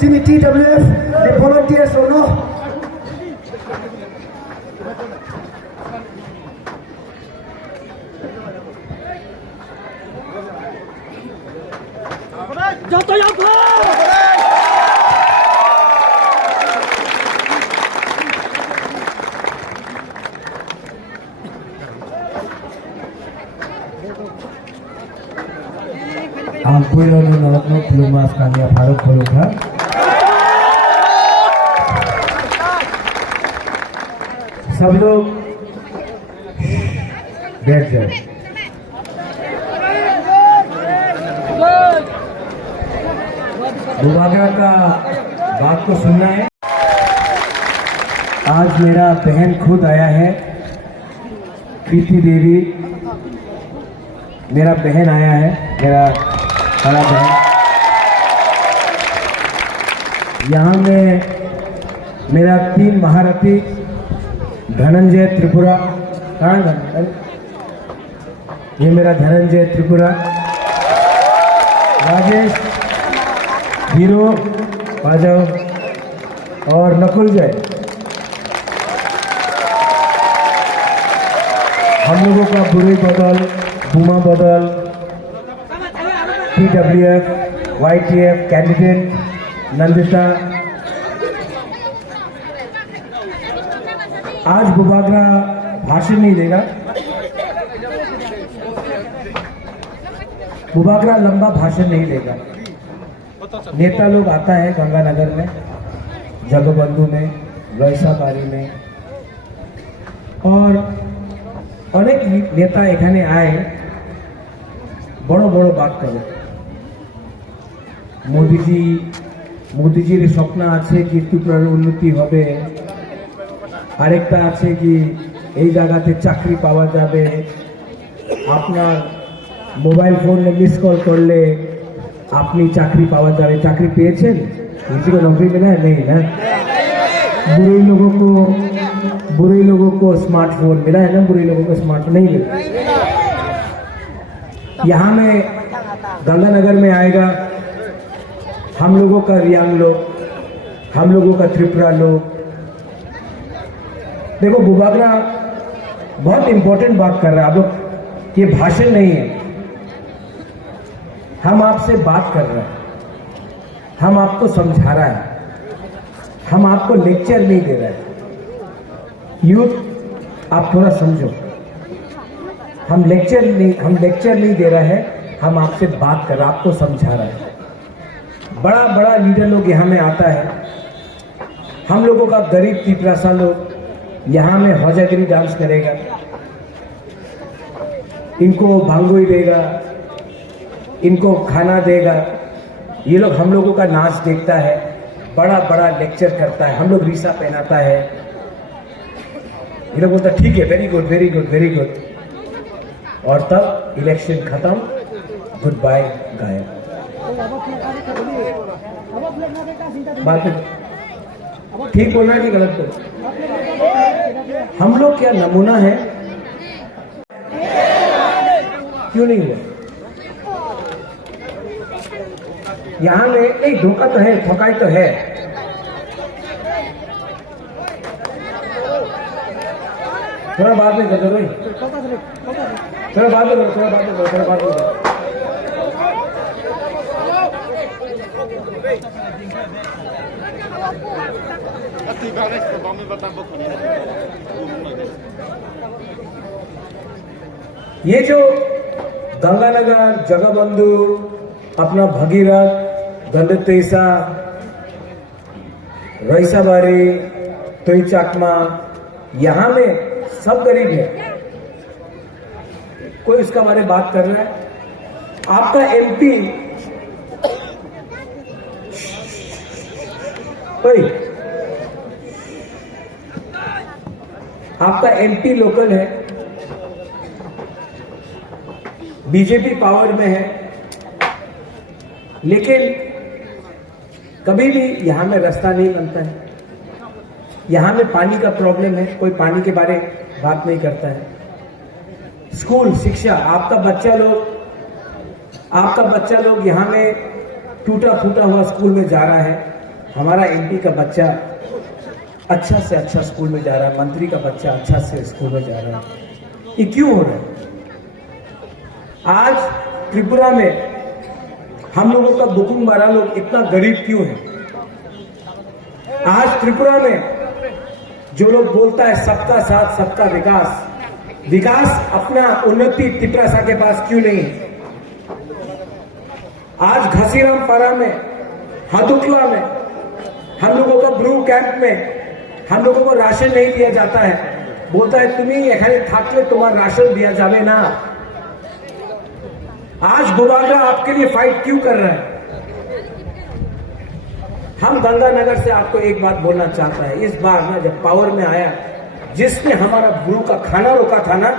Jimmy TWF, the volunteers or no? Ang puyo nunod no plumas kanya Faruk Kholuka. सब लोग बैठ जाए। बुबागरा का बात को सुनना है। आज मेरा बहन खुद आया है, प्रीति देवी मेरा बहन आया है, मेरा बड़ा बहन। यहाँ में मेरा 3 महारथी धनंजय त्रिपुरा, ये मेरा धनंजय त्रिपुरा, राजेश हीरो बाजाओ और नकुल जय। हम लोगों का बुरी बदल, बुमा बदल, TWF, YTF कैंडिडेट नंदिता। आज बुबागरा भाषण नहीं देगा। बुबागरा लंबा भाषण नहीं देगा। नेता लोग आता है गंगानगर में, जगबंधु में, रईसाबारी में और अनेक नेता एखाने आए बड़ो बड़ो बात करे। मोदी जी स्वप्न आछे कि त्रिपुरार उन्नति होबे, আরেকটা আছে কি এই জায়গাতে চাকরি পাওয়া যাবে, আপনার মোবাইল ফোনে মিস কল করলে আপনি চাকরি পাওয়া যাবে। চাকরি পেয়েছেন? किसी को नौकरी मिला है? नहीं ना। बुरे लोगों को स्मार्टफोन मिला है ना? बुरे लोगों को स्मार्टफोन नहीं मिला। यहाँ में गंगानगर में आएगा हम लोगों का रियांग लोग, हम लोगों का त्रिपुरा लोग। देखो बुबागरा बहुत इंपॉर्टेंट बात कर रहा है। आप लोग, ये भाषण नहीं है, हम आपसे बात कर रहे हैं, हम आपको समझा रहा है, हम आपको लेक्चर नहीं दे रहे हैं। यूथ आप थोड़ा समझो, हम लेक्चर नहीं दे रहे हैं, हम आपसे बात कर रहे हैं, आपको समझा रहे हैं। बड़ा बड़ा लीडर लोग यहाँ में आता है। हम लोगों का गरीब तिपरासा लोग यहाँ में हौजागिरी डांस करेगा, इनको भांगोई देगा, इनको खाना देगा। ये लोग हम लोगों का नाच देखता है, बड़ा बड़ा लेक्चर करता है, हम लोग रीसा पहनाता है। ये लोग बोलता ठीक है, very good very good very good. और तब इलेक्शन खत्म, गुड बाय गायब। बात ठीक बोलना है कि गलत बोलना? हम लोग क्या नमूना है? क्यों नहीं हुआ? यहाँ में एक धोखा तो है, ठकाई तो है। थोड़ा बाद में कर दो भाई, थोड़ा बाद में करो, थोड़ा बाद में करो, थोड़ा बाद में करो। ये जो गंगानगर, जगबंधु, अपना भगीरथ, गंडतेसा, रईसाबारी, तोई चाकमा, यहाँ में सब गरीब है। कोई उसका बारे में बात कर रहा है? आपका एमपी आपका एमपी लोकल है, बीजेपी पावर में है, लेकिन कभी भी यहां में रास्ता नहीं बनता है। यहां में पानी का प्रॉब्लम है, कोई पानी के बारे में बात नहीं करता है। स्कूल शिक्षा, आपका बच्चा लोग यहां में टूटा फूटा हुआ स्कूल में जा रहा है। हमारा एमपी का बच्चा अच्छा से अच्छा स्कूल में जा रहा है, मंत्री का बच्चा अच्छा से स्कूल में जा रहा है। ये क्यों हो रहा है? आज त्रिपुरा में हम लोगों का बुकुम बारा लोग इतना गरीब क्यों है? आज त्रिपुरा में जो लोग बोलता है सबका साथ सबका विकास, विकास अपना उन्नति तिपरासा के पास क्यों नहीं है? आज घसीराम पारा में, हादुकला में, हम लोगों का ब्रू कैंप में हम लोगों को राशन नहीं दिया जाता है। बोलता है तुम्हें एखाने थाकले तुम्हारा राशन दिया जावे ना। आज बुबागरा आपके लिए फाइट क्यों कर रहा है? हम गंगानगर से आपको एक बात बोलना चाहता है। इस बार ना जब पावर में आया, जिसने हमारा ब्रू का खाना रोका था ना,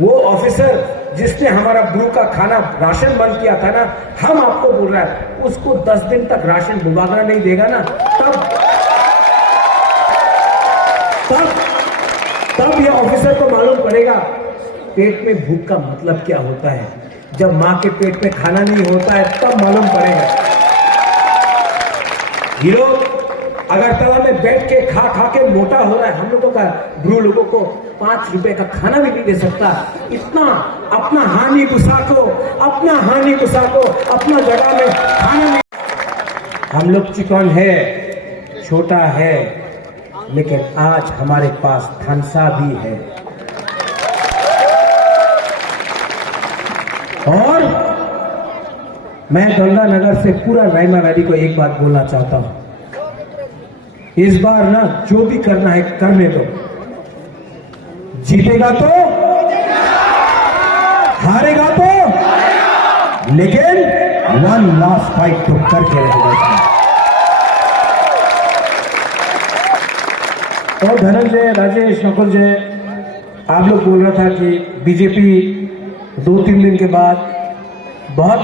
वो ऑफिसर जिसने हमारा ब्रू का खाना राशन बंद किया था ना, हम आपको बोल रहा है उसको 10 दिन तक राशन बुबागरा नहीं देगा ना, तब ये ऑफिसर को मालूम पड़ेगा पेट में भूख का मतलब क्या होता है। जब मां के पेट में खाना नहीं होता है तब मालूम पड़ेगा। ये लोग अगरतला में बैठ के खा के मोटा हो रहा है। हम लोगों का ब्रू लोगों को 5 रुपए का खाना भी नहीं दे सकता। इतना अपना हानि घुसा को अपना जगह में खाना नहीं। हम लोग चिकन है, छोटा है, लेकिन आज हमारे पास थानसा भी है। और मैं गंगानगर से पूरा रायमा वैली को एक बात बोलना चाहता हूं, इस बार ना जो भी करना है करने दो। जीतेगा तो, हारेगा तो, लेकिन वन लास्ट फाइट तो करके रहेगा। और धनंजय, राजेश, नकुल जय, आप लोग बोल रहा था कि बीजेपी 2-3 दिन के बाद बहुत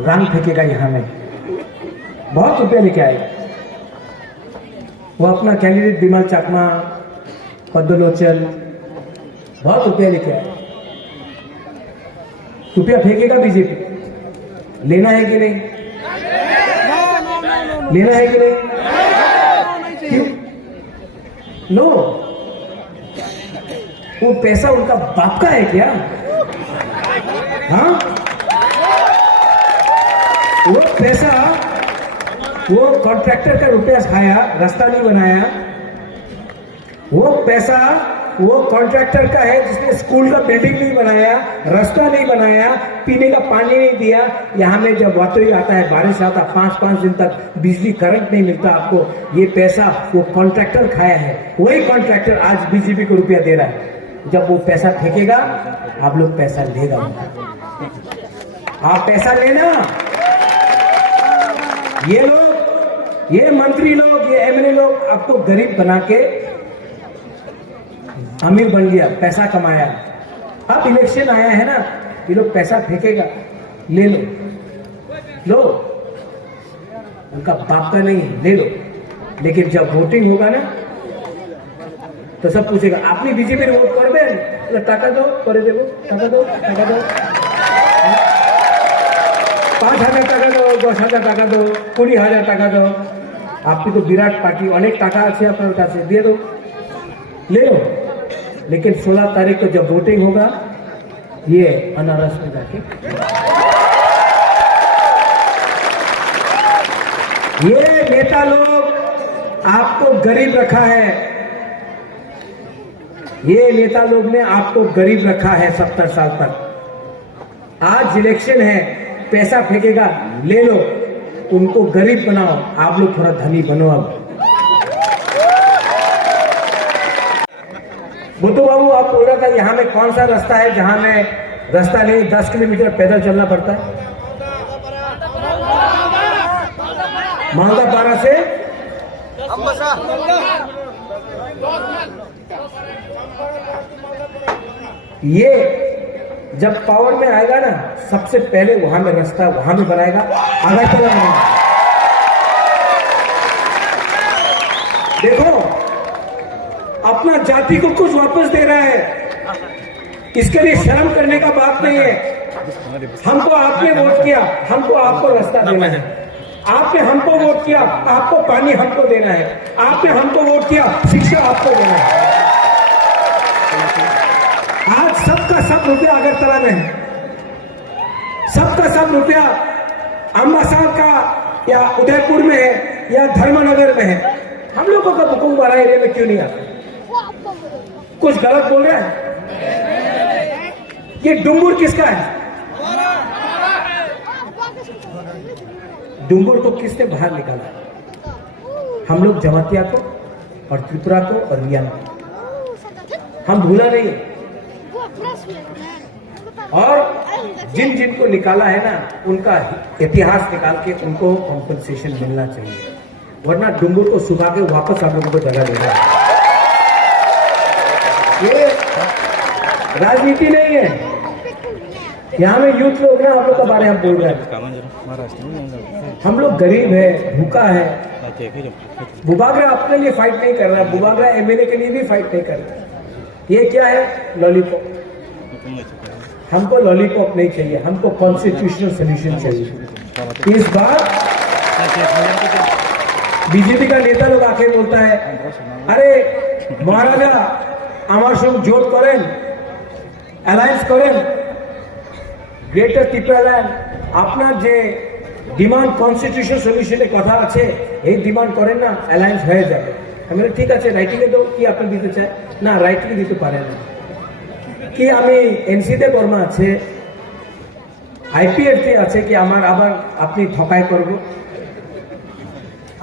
रंग फेंकेगा यहाँ में, बहुत रुपया लेके आएगा। वो अपना कैंडिडेट बिमल चाकमा, पद्मलोचन, बहुत रुपया लेके आए। रुपया फेंकेगा बीजेपी। लेना है कि नहीं? लेना है कि नहीं? क्यों? लो, वो पैसा उनका बाप का है क्या? हाँ, वो पैसा वो कॉन्ट्रैक्टर का रुपया खाया, रास्ता नहीं बनाया। वो पैसा वो कॉन्ट्रैक्टर का है जिसने स्कूल का बिल्डिंग नहीं बनाया, रास्ता नहीं बनाया, पीने का पानी नहीं दिया। यहाँ में जब वातोई आता है, बारिश आता, 5-5 दिन तक बिजली करंट नहीं मिलता आपको। ये पैसा वो कॉन्ट्रैक्टर खाया है। वही कॉन्ट्रैक्टर आज बीजेपी को रुपया दे रहा है। जब वो पैसा फेंकेगा, आप लोग पैसा लेगा। आप पैसा लेना। ये लोग, ये मंत्री लोग, ये एमएलए लोग आपको गरीब बना के अमीर बन गया, पैसा कमाया। अब इलेक्शन आया है ना, ये लोग पैसा फेंकेगा, ले लो। उनका बाप का नहीं है, ले लो। लेकिन जब वोटिंग होगा ना, तो सब पूछेगा आपने बीजेपी रे वोट करबेन? टाका दो, करे देबो, टाका दो। 5,000 টাকা দাও, 10,000 টাকা দাও, 20,000 টাকা দাও। आपकी तो विराट पार्टी, अनेक टाका আছে আপনার কাছে, দিয়ে दो, ले लो। लेकिन 16 तारीख को जब वोटिंग होगा, ये अनारस में जाके ये नेता लोग आपको गरीब रखा है। ये नेता लोग ने आपको गरीब रखा है 70 साल तक। आज इलेक्शन है, पैसा फेंकेगा, ले लो। उनको गरीब बनाओ, आप लोग थोड़ा धनी बनो। अब बुद्धू बाबू, आप बोल रहा था यहाँ में कौन सा रास्ता है जहां में रास्ता नहीं, 10 किलोमीटर पैदल चलना पड़ता है। मालदापारा से ये जब पावर में आएगा ना, सबसे पहले वहां में रास्ता वहां में बनाएगा, अगरतला में। देखो, अपना जाति को कुछ वापस दे रहा है, इसके लिए शर्म करने का बात नहीं है। हमको आपने वोट किया, हमको आपको रास्ता देना है। आपने हमको वोट किया, आपको पानी हमको देना है। आपने हमको वोट किया, शिक्षा आपको देना है। आज सबका सब रुपया अगरतला में है, सबका सब रुपया अम्बासार का या उदयपुर में है या धर्मनगर में है। हम लोगों का बुकुमवाड़ा एरिया में क्यों नहीं आता? कुछ गलत बोल रहे हैं? ये डुम्बुर किसका है? डुम्बुर को किसने बाहर निकाला? हम लोग जमातिया को और त्रिपुरा को और रिया को। हम भूला नहीं। और जिन जिनको निकाला है ना, उनका इतिहास निकाल के उनको कॉम्पनसेशन मिलना चाहिए, वरना डुम्बुर को सुखा के वापस आप लोगों को जगह देना है। ये राजनीति नहीं है। यहाँ में यूथ लोग ना आप लोग के बारे में बोल रहे हैं। हम लोग गरीब है, भूखा है। बुबागरा अपने लिए फाइट नहीं कर रहा, बुबागरा एमएलए के लिए भी फाइट नहीं कर रहा। ये क्या है? लॉलीपॉप। हमको लॉलीपॉप नहीं चाहिए, हमको कॉन्स्टिट्यूशनल सोल्यूशन चाहिए। इस बार बीजेपी का नेता लोग आके बोलता है, अरे महाराजा আমার সঙ্গে জোট করেন, অ্যালায়েন্স করেন, গ্রেটার ত্রিপুরাল্যান্ড আপনার যে ডিমান্ড কনস্টিটিউশন সলিউশনের কথা আছে, এই ডিমান্ড করেন না, অ্যালায়েন্স হয়ে যাবে। আমি বলি ঠিক আছে, রাইটিংয়ে দাও, কি আপনি দিতে চায়? না, রাইটিংয়ে দিতে পারে না। কি আমি এনসিতে বর্মা আছে, आईपीएफ আছে कि আমার আবার আপনি ঠকাই করবো?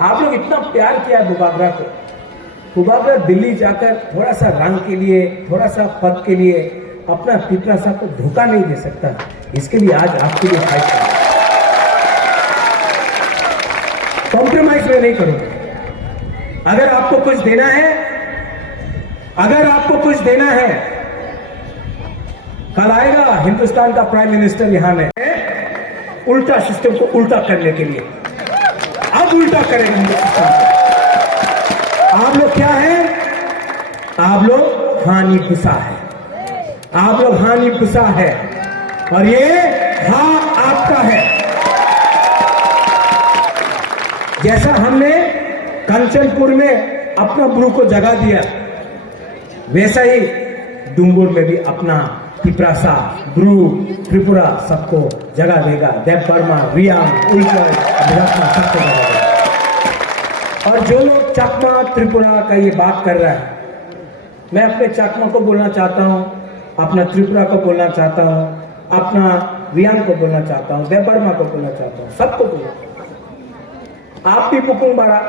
आप लोग इतना प्यार किया बुबागरा को। बुबागरा दिल्ली जाकर थोड़ा सा रंग के लिए, थोड़ा सा पद के लिए अपना पिपरा साहब को धोखा नहीं दे सकता। इसके लिए आज आपके लिए फाइट कर, कॉम्प्रोमाइज में नहीं करूंगा। अगर आपको कुछ देना है, अगर आपको कुछ देना है, कल आएगा हिंदुस्तान का प्राइम मिनिस्टर यहां में उल्टा सिस्टम को उल्टा करने के लिए। अब उल्टा करेंगे हिंदुस्तान। आप लोग क्या है? आप लोग हानि पुसा है, आप लोग हानि पुसा है, और ये हाँ आपका है। जैसा हमने कंचनपुर में अपना ब्रू को जगह दिया, वैसा ही डुम्बुर में भी अपना तिपरासा, ब्रू, त्रिपुरा सबको जगह देगा। देव वर्मा, रियाम, उल्चर, सबको जगह देगा। और जो लोग चकमा त्रिपुरा का ये बात कर रहा है, मैं अपने चकमा को बोलना चाहता हूं, अपना त्रिपुरा को बोलना चाहता हूं, अपना रियाम को बोलना चाहता हूं, देव वर्मा को बोलना चाहता हूं, सबको बोलना। आप भी बुकुमवाड़ा,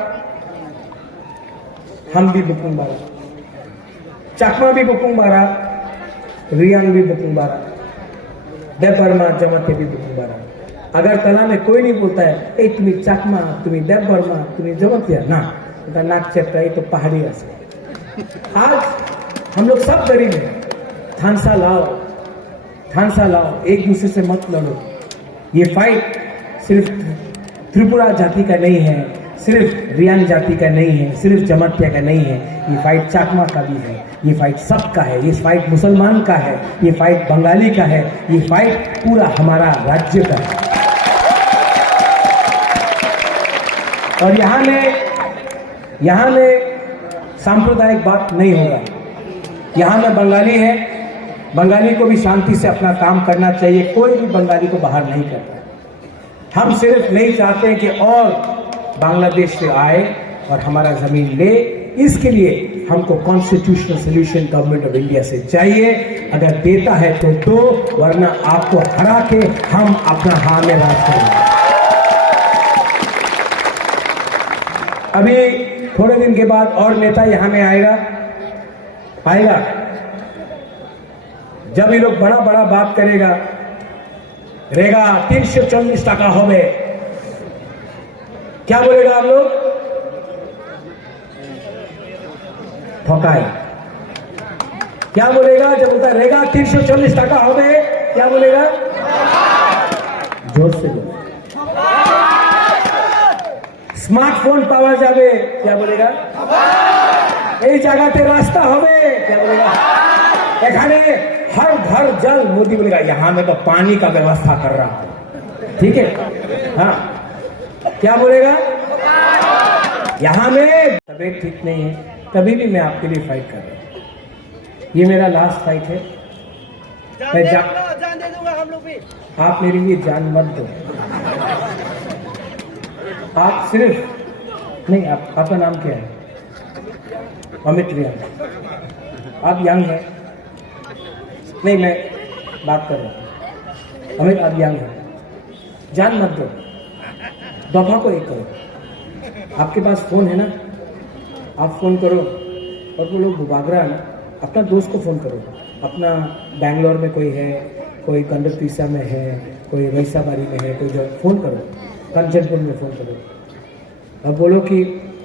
हम भी बुकुमवाड़ा, चकमा भी बुकुमवाड़ा, रियांग भी बुकुमवाड़ा, देव वर्मा जमाते भी बुकुमवाड़ा। अगर तला में कोई नहीं बोलता है, ए तुम्हें चकमा, तुम्हें देव वर्मा, तुम्हें जमातिया ना, उनका नाक चेपता है, तो पहाड़ी से। आज हम लोग सब गरीब हैं। थानसा लाओ, थानसा लाओ, एक दूसरे से मत लड़ो। ये फाइट सिर्फ त्रिपुरा जाति का नहीं है, सिर्फ रियांग जाति का नहीं है, सिर्फ जमातिया का नहीं है। ये फाइट चाकमा का भी है, ये फाइट सबका है, ये फाइट मुसलमान का है, ये फाइट बंगाली का है, ये फाइट पूरा हमारा राज्य का है। और यहाँ में सांप्रदायिक बात नहीं होगा। यहाँ में बंगाली है, बंगाली को भी शांति से अपना काम करना चाहिए, कोई भी बंगाली को बाहर नहीं करता। हम सिर्फ नहीं चाहते कि और बांग्लादेश से आए और हमारा जमीन ले, इसके लिए हमको constitutional solution government of India से चाहिए। अगर देता है तो दो, वरना आपको हरा के हम अपना हाँ में राज करेंगे। अभी थोड़े दिन के बाद और नेता यहां में आएगा। जब ये लोग बड़ा बड़ा बात करेगा, रेगा 340 टाका हो गए, क्या बोलेगा आप लोग? ठोकाई। क्या बोलेगा जब बोलता है रेगा 340 टाका हो गए? क्या बोलेगा? जोर से बोलो। स्मार्टफोन पावा जावे, क्या बोलेगा? এই জায়গাতে रास्ता হবে, क्या बोलेगा? এখানে हर घर जल, मोदी बोलेगा यहां में तो पानी का व्यवस्था कर रहा हूं, ठीक है? हाँ, क्या बोलेगा? यहां में तबीयत ठीक नहीं है, तभी भी मैं आपके लिए फाइट कर रहा हूं। ये मेरा लास्ट फाइट है। मैं जान दे दूंगा हम लोग भी। आप मेरे लिए जान मत दो। आप सिर्फ नहीं, आपका नाम क्या है? अमित रिया। आप यंग हैं? नहीं, मैं बात कर रहा हूँ। अमित, आप यंग हैं, जान मत दो, दफा को एक करो। आपके पास फोन है ना, आप फोन करो और वो लोग बुबागरा है ना, अपना दोस्त को फोन करो। अपना बैंगलोर में कोई है, कोई कंडक्टीसा में है, कोई वैसाबारी में है, कोई जो फोन करो, कंचनपुर में फोन करो और बोलो कि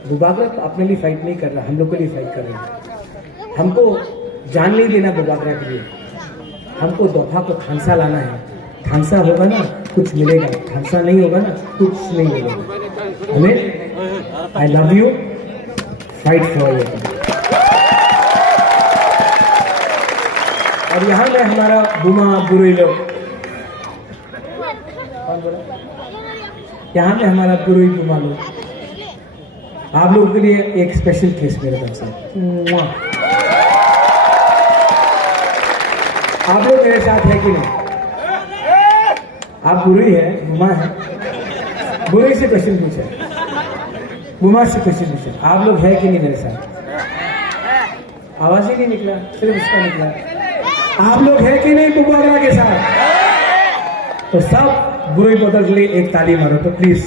बुबागरा तो अपने लिए फाइट नहीं कर रहा, हम लोग के लिए फाइट कर रहा है। हमको जान नहीं देना बुबागरा के लिए, हमको दफा को थानसा लाना है। थानसा होगा ना कुछ मिलेगा, थानसा नहीं होगा ना कुछ नहीं मिलेगा। हमें I love you, fight for you. और यहाँ में हमारा बुमा बुरुई लोग, कौन बोला? यहाँ में हमारा बुरुई बुमा लोग, आप लोगों के लिए एक स्पेशल केस मेरे तरफ से। आप लोग मेरे साथ है कि नहीं? आप बुरुई है, बुमा है, बुरुई से क्वेश्चन पूछे, बुमा से क्वेश्चन पूछे। आप लोग है कि नहीं मेरे साथ? आवाज ही नहीं निकला, सिर्फ उसका निकला। आप लोग है कि नहीं बुबागरा के साथ? तो सब बुरुई बोतल के लिए एक ताली मारो तो प्लीज।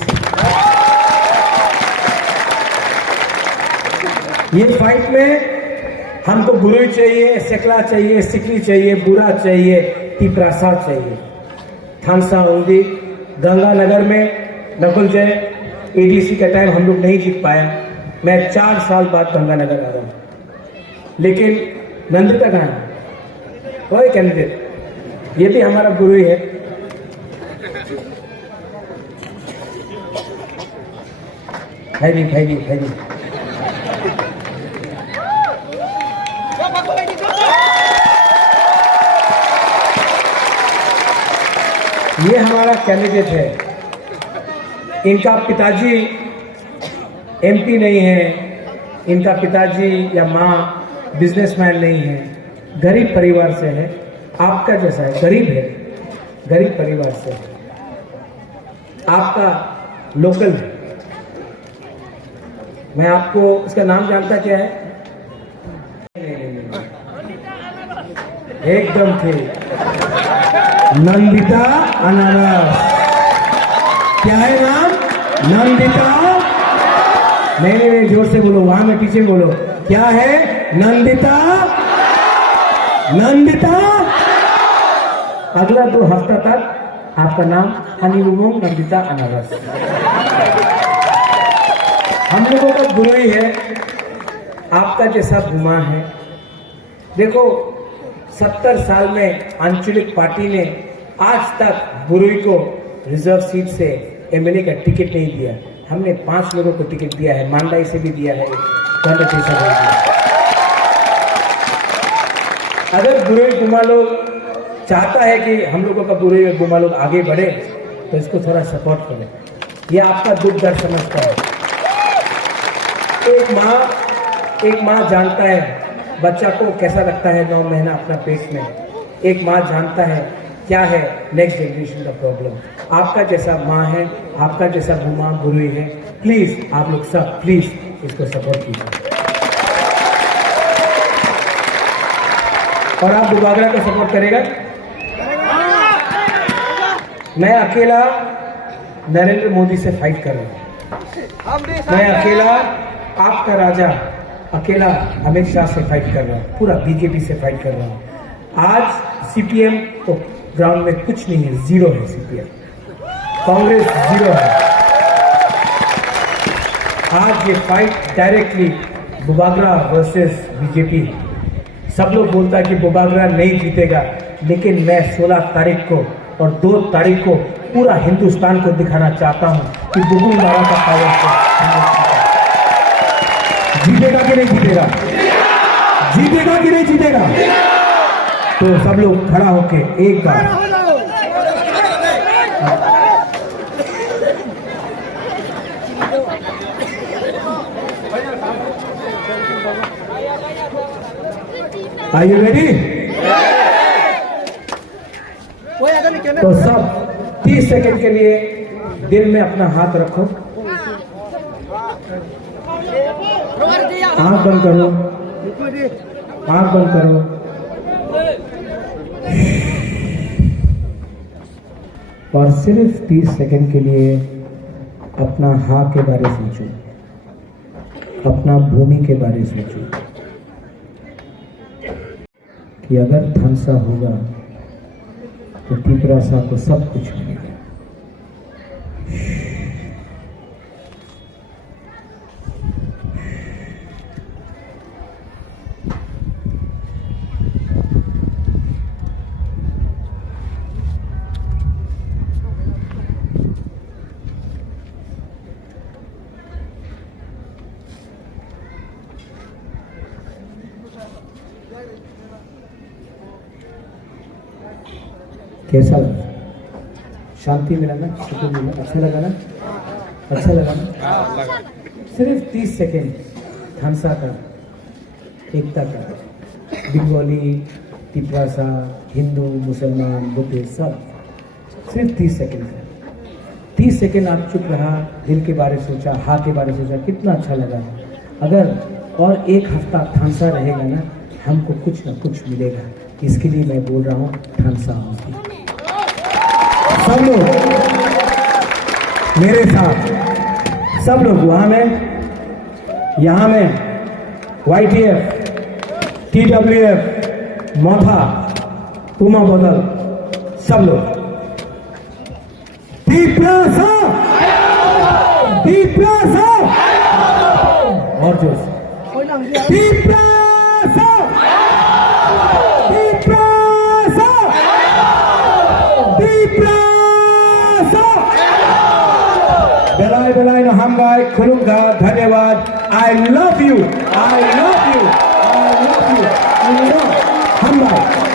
ये फाइट में हमको बुरुई चाहिए, सेकला चाहिए, सिकली चाहिए, बुरा चाहिए, तिपरासा चाहिए। थानसा उंदी गंगानगर में नकुल जय एडीसी का टाइम हम लोग नहीं जीत पाया। मैं 4 साल बाद गंगानगर आ रहा हूं, लेकिन नंदिता कहाँ है? वही कैंडिडेट, ये भी हमारा बुरुई है। भाई ये हमारा कैंडिडेट है। इनका पिताजी एमपी नहीं है, इनका पिताजी या माँ बिजनेसमैन नहीं है, गरीब परिवार से है, आपका जैसा है, गरीब है, गरीब परिवार से है, आपका लोकल है। मैं आपको इसका नाम जानता क्या है? एकदम थे नंदिता अनारस। क्या है नाम? नंदिता। नहीं, जोर से बोलो, वहां में पीछे बोलो। क्या है? नंदिता। नंदिता। अगला 2 हफ्ता तक आपका नाम हनीमून नंदिता अनारस। हम लोगों का बुरुई है, आपका जैसा बुमा है। देखो 70 साल में आंचलिक पार्टी ने आज तक बुरुई को रिजर्व सीट से एमएलए का टिकट नहीं दिया। हमने 5 लोगों को टिकट दिया है, मांडाई से भी दिया है, अगर बुरुई बुमा लोग चाहता है कि हम लोगों का बुरुई और बुमा लोग आगे बढ़े तो इसको थोड़ा सपोर्ट करें। ये आपका दुख दर्द समझता है। एक माँ जानता है बच्चा को कैसा लगता है 9 महीना अपना पेट में। एक माँ जानता है क्या है नेक्स्ट जनरेशन का प्रॉब्लम। आपका जैसा माँ है, आपका जैसा बुमा बुरुई है, प्लीज आप लोग सब प्लीज इसको सपोर्ट कीजिए। और आप बुबागरा को सपोर्ट करेगा? मैं अकेला नरेंद्र मोदी से फाइट कर रहा हूं। मैं अकेला आपका राजा, अकेला अमित शाह से फाइट कर रहा हूं, पूरा बीजेपी से फाइट कर रहा हूं। आज सीपीएम तो ग्राउंड में कुछ नहीं है, जीरो है सीपीएम, कांग्रेस जीरो है। आज ये fight directly Bubagra versus BJP है। सब लोग बोलता है कि बुबागरा नहीं जीतेगा, लेकिन मैं 16 तारीख को और 2 तारीख को पूरा हिंदुस्तान को दिखाना चाहता हूं कि बुबुलवाला का पावर जीतेगा कि नहीं जीतेगा, जीतेगा कि नहीं जीतेगा। तो सब लोग खड़ा होके एक बार Are you ready? तो सब 30 सेकंड के लिए दिल में अपना हाथ रखो, आंख बंद करो, आंख बंद करो। और सिर्फ 30 सेकंड के लिए अपना हाँ के बारे में सोचो, अपना भूमि के बारे में सोचो कि अगर थानसा होगा तो तिपरासा को सब कुछ मिलेगा। कैसा लगा? शांति मिला ना, सुकून मिला, अच्छा लगा ना, अच्छा लगा ना। सिर्फ 30 सेकेंड थानसा का, एकता का, बंगाली, तिपरासा, हिंदू, मुसलमान, बुद्ध, सब सिर्फ 30 सेकेंड का। 30 सेकेंड आप चुप रहा, दिल के बारे सोचा, हाँ के बारे सोचा, कितना अच्छा लगा। अगर और एक हफ्ता थानसा रहेगा ना, हमको कुछ ना कुछ मिलेगा। इसके लिए मैं बोल रहा हूँ थानसा होगी। सब लोग मेरे साथ, सब लोग वहां में, यहां में, YTF, TWF, मोथा, पुमा बदल, सब लोग तिपरासा, तिपरासा, और जोर से तिपरासा, तिपरासा, तिपरासा। बेलाय बेलाय न हामबाय, खुलुमगा, धन्यवाद। I love you, I love you, I love you, हामबाय।